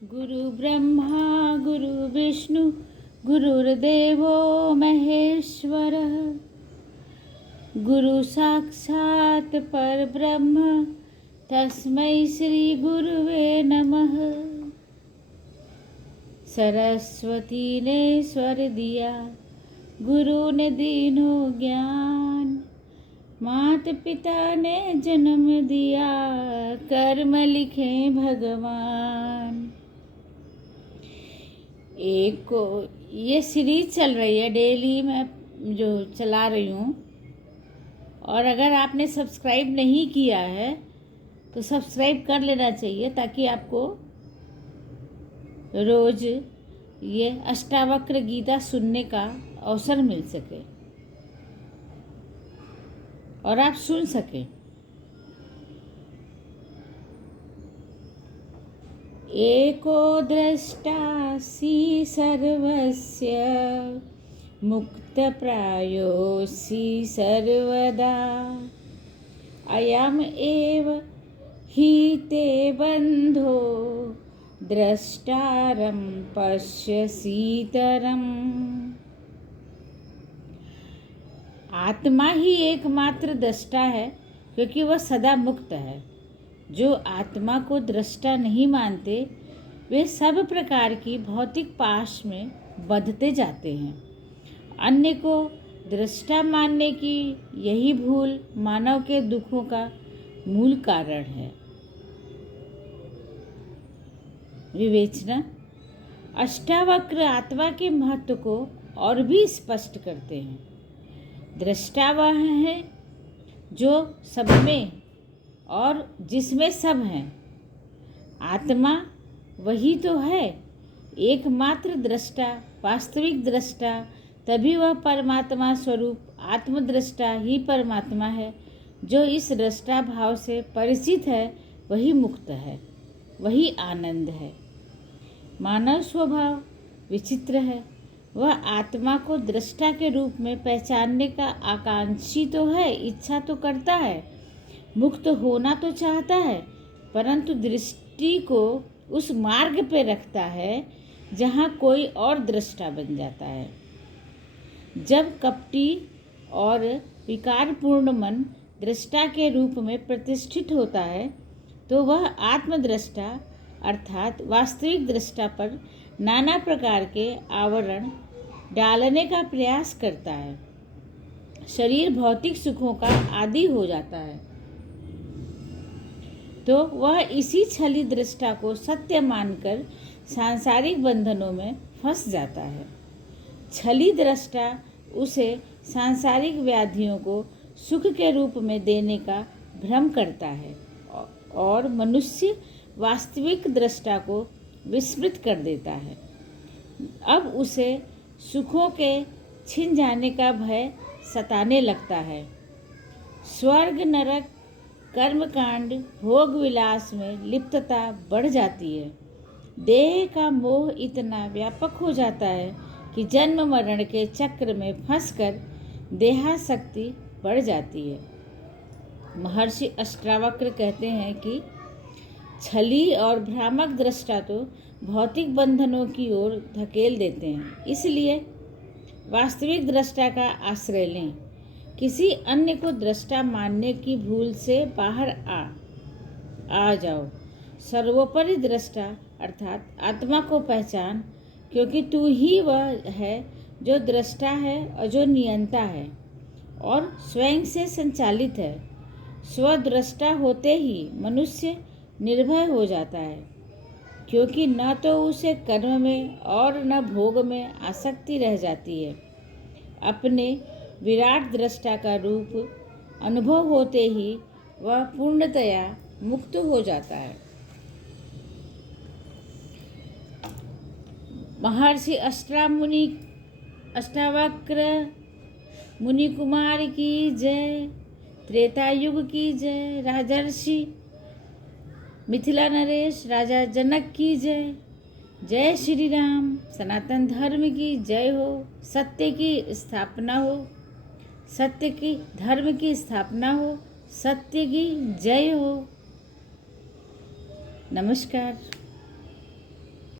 गुरु ब्रह्मा गुरु विष्णु गुरुर्देवो महेश्वरः गुरु साक्षात् परब्रह्म तस्मै श्री गुरुवे नमः। सरस्वती ने स्वर दिया, गुरु ने दीनो ज्ञान, मात पिता ने जन्म दिया, कर्म लिखे भगवान। एक को ये सीरीज चल रही है, डेली मैं जो चला रही हूँ, और अगर आपने सब्सक्राइब नहीं किया है तो सब्सक्राइब कर लेना चाहिए ताकि आपको रोज़ ये अष्टावक्र गीता सुनने का अवसर मिल सके और आप सुन सकें। एको द्रष्टासि सर्वस्य मुक्तप्रायोऽसि सर्वदा अयम् एव हि ते बन्धो द्रष्टारं पश्यसीतरम्। आत्मा ही एकमात्र दृष्टा है क्योंकि वह सदा मुक्त है। जो आत्मा को दृष्टा नहीं मानते वे सब प्रकार की भौतिक पाश में बंधते जाते हैं। अन्य को दृष्टा मानने की यही भूल मानव के दुखों का मूल कारण है। विवेचना। अष्टावक्र आत्मा के महत्व को और भी स्पष्ट करते हैं। दृष्टा वह है जो सब में और जिसमें सब हैं। आत्मा वही तो है, एकमात्र दृष्टा, वास्तविक दृष्टा। तभी वह परमात्मा स्वरूप आत्मदृष्टा ही परमात्मा है। जो इस दृष्टा भाव से परिचित है वही मुक्त है, वही आनंद है। मानव स्वभाव विचित्र है। वह आत्मा को दृष्टा के रूप में पहचानने का आकांक्षी तो है, इच्छा तो करता है, मुक्त होना तो चाहता है, परंतु दृष्टि को उस मार्ग पे रखता है जहाँ कोई और दृष्टा बन जाता है। जब कपटी और विकारपूर्ण मन दृष्टा के रूप में प्रतिष्ठित होता है तो वह आत्मदृष्टा अर्थात वास्तविक दृष्टा पर नाना प्रकार के आवरण डालने का प्रयास करता है। शरीर भौतिक सुखों का आदी हो जाता है तो वह इसी छली दृष्टा को सत्य मानकर सांसारिक बंधनों में फंस जाता है। छली दृष्टा उसे सांसारिक व्याधियों को सुख के रूप में देने का भ्रम करता है और मनुष्य वास्तविक दृष्टा को विस्मृत कर देता है। अब उसे सुखों के छिन जाने का भय सताने लगता है। स्वर्ग नरक कर्मकांड भोग विलास में लिप्तता बढ़ जाती है। देह का मोह इतना व्यापक हो जाता है कि जन्म मरण के चक्र में फंसकर देहासक्ति बढ़ जाती है। महर्षि अष्टावक्र कहते हैं कि छली और भ्रामक दृष्टा तो भौतिक बंधनों की ओर धकेल देते हैं, इसलिए वास्तविक दृष्टा का आश्रय लें। किसी अन्य को दृष्टा मानने की भूल से बाहर आ जाओ। सर्वोपरि दृष्टा अर्थात आत्मा को पहचान, क्योंकि तू ही वह है जो दृष्टा है और जो नियंता है और स्वयं से संचालित है। स्वदृष्टा होते ही मनुष्य निर्भय हो जाता है, क्योंकि न तो उसे कर्म में और न भोग में आसक्ति रह जाती है। अपने विराट दृष्टा का रूप अनुभव होते ही वह पूर्णतया मुक्त हो जाता है। महर्षि अष्टावक्र मुनि कुमार की जय, त्रेता युग की जय, राजर्षि मिथिला नरेश राजा जनक की जय। जय श्री राम। सनातन धर्म की जय हो। सत्य की स्थापना हो। सत्य की धर्म की स्थापना हो। सत्य की जय हो। नमस्कार।